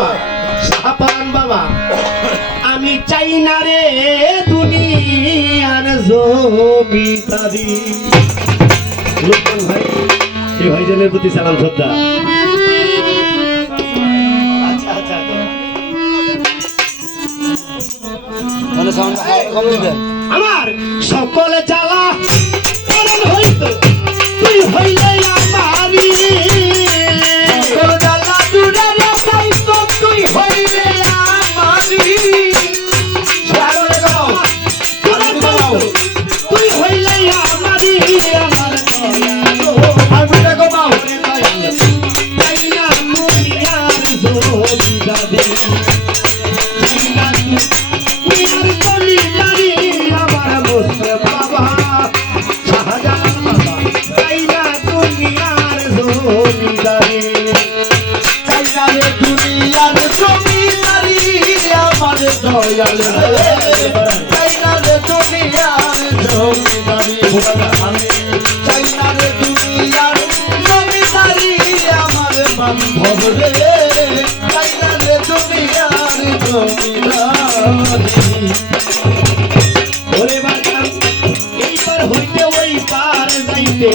বাবা শাহপান বাবা আমি চাই না রে দুনিয়ার জমিদারি লোকমান ভাই এই ভাইজানের প্রতি সালাম শ্রদ্ধা আচ্ছা আচ্ছা আমার সকল জ্বালা কারণ হইতো তুই হইলে আমারি সকল জ্বালা দূরে যাইতো তুই হইলে আমারি তুই হইলে আমারি আমার আমি দেখো বাউ তাই না দুনিয়ার জমিদারি এইবার হইতে ওই পার যাইতে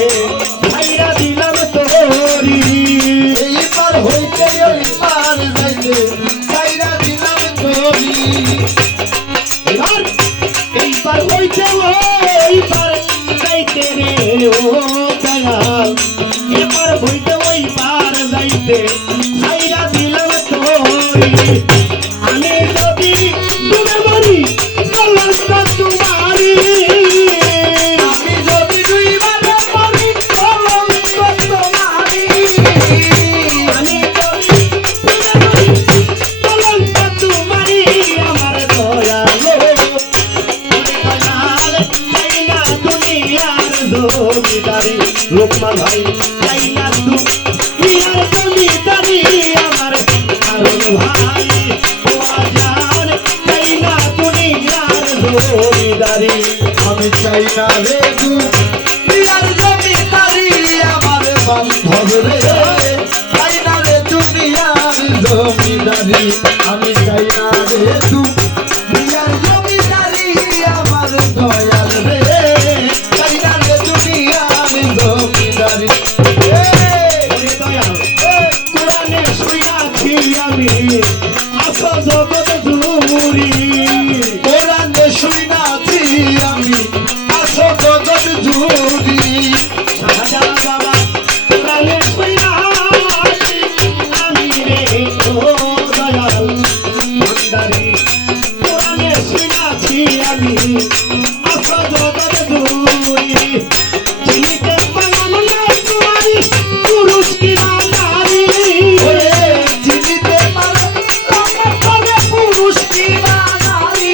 ভাইরা দিলাম তোরি এইবার হইতে ওই পার যাইতে ভাইরা দিলাম তোরি এইবার হইতে ওই পার যাইতে রে ও দয়াল এবার হইতে ওই পার যাইতে ভাইরা দিলাম তোরি আমি যদি ডুবে মরি কলঙ্ক তোমারি আমি যদি ডুইবার মরি কলঙ্ক তোমারি আমি যদি ডুবে মরি কলঙ্ক তোমারি আমার দয়ালো চাই না দুনিয়ার জমিদারি লোকমান ভাই চাই না দুনিয়ার জমিদারি আমার কারণ ভাই আমি চাই না রে দুনিয়ার জমিদারি আমার বান্ধব রে চাই না রে দুনিয়ার জমিদারি আমি চাই না রে দুনিয়ার জমিদারি আমার দয়াল রে চাই না রে দুনিয়ার জমিদারি কোরআনে শুনাছি আমি আসো জগৎ জুড়ি কোরআনে শুনাছি আমি আসো জগৎ জুড়ি শাহজাহান বাবা কোরআনে শুনাছি আমি রে ও দয়াল ভান্ডারি কোরআনে শুনাছি আমি আসো জগৎ জুড়ি চিনিতে পারলাম না তোমারি পুরুষ কি নারী চিনিতে পারলাম না পুরুষ কি নারী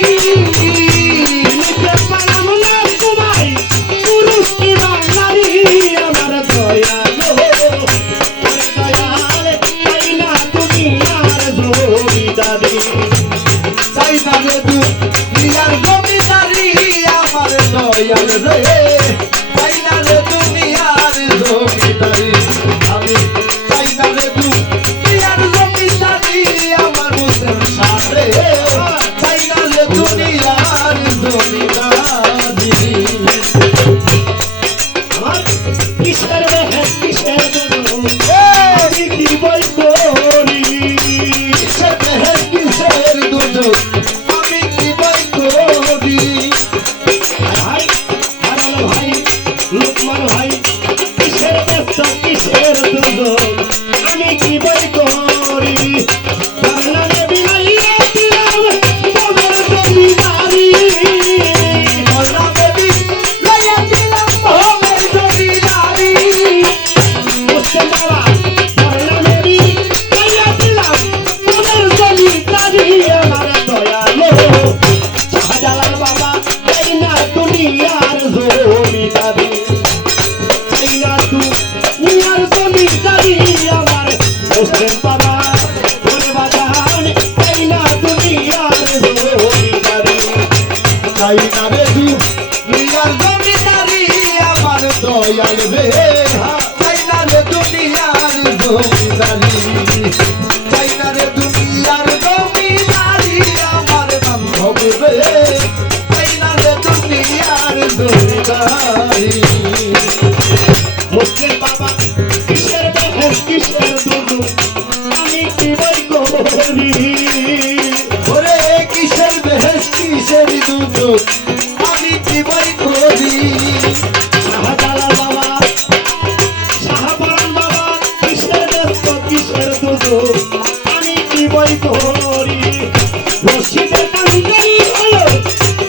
চিনিতে পারলাম না তোমারি পুরুষ কি নারী আমার দয়ালো দয়াল চাই না দুনিয়ার জমিদারি চাই না রে দুনিয়ার জমিদারি আমার দয়াল রে চাই না রে দুনিয়ার জমিদারি আমি চাই না রে দুনিয়ার জমিদারি আমার মুসলিম সাথে চাই না রে দুনিয়ার জমিদারি আমার কিসের মেহের কিসের আমি কি বই করি কিসের মেহের কিসের দুজো আমি কি বই করি কি বই করি ওরে কিসের বেহেশ কিসের দুদক আমি কি বই করি শাহজালাল বাবা শাহপরাণ বাবা কিসের দোস্ত কিসের দুদক আমি কি বই করি রশিদের কান্দারি হলো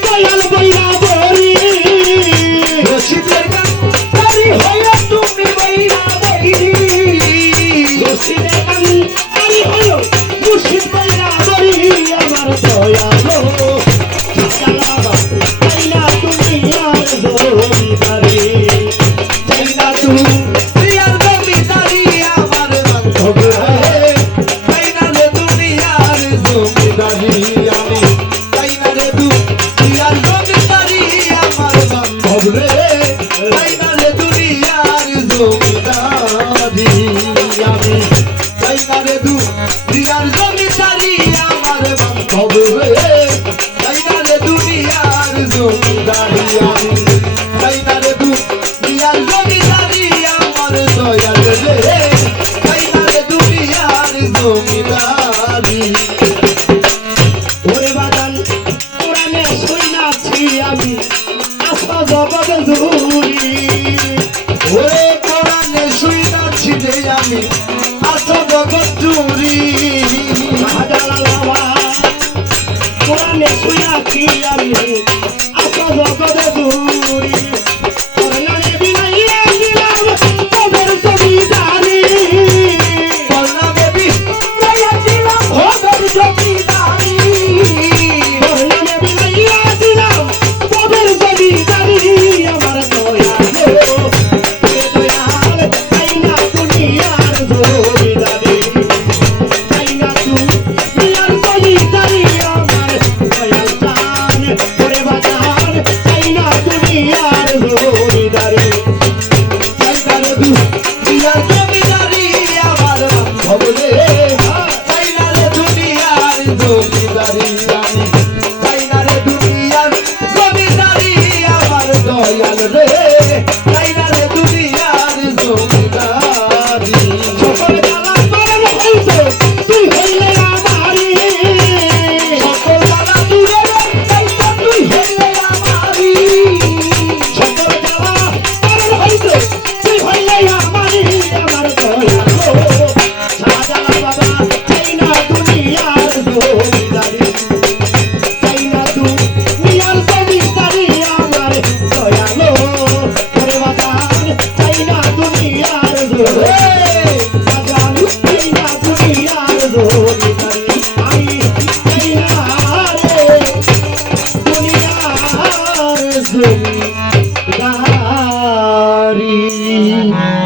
দয়াল বইরা বরি রশিদের কান্দারি হলো তুমি বইরা বরি রশিদের কান্দারি হলো মুর্শিদ বইরা বরি আমার দয়াল শাহজালাল বাবা তাই না তুমি আর জমিদারি তাই না তুমি আর জমিদারি আমার বান্ধব তাই না রে তুমি আর জমিদারি আমি তাই না রে তুমি আর জমিদারি আমার বান্ধব রে তাই না রে তুমি আর জমিদারি আমি তাই না রে তুমি আর জমিদারি আমার বান্ধব রে তাই না রে তুমি আর জমিদারি আমি তাই না রে তুমি আর জমিদারি আমার দয়াল রে তাই না রে তুমি আর জমিদারি ওরে বাদান কোরআনে শুনাছি আমি আসা জগতে জুরি ওরে কোরআনে শুনাছি রে আমি আসা জগৎ জুরি শাহজালাল বাবা কোরআনে শুনাছি আমি আসা জগতে জুরি করনানে বিনাইয়া দিলাম তোদের জমিদারি করনানে বিনাইয়া দিলাম তোদের জমিদারি করনানে বিনাইয়া দিলাম তোদের জমিদারি আমার দয়াল দয়াল তাই না তুমি আর জমিদারি তাই না তুমি আর জমিদারি আমার দয়াল জান ওরে বাজান তাই না তুমি আর জমিদারি তাই না রে তুমি আর জমিদারি আমার বান্ধব রে তাই না রে তুমি আর জমিদারি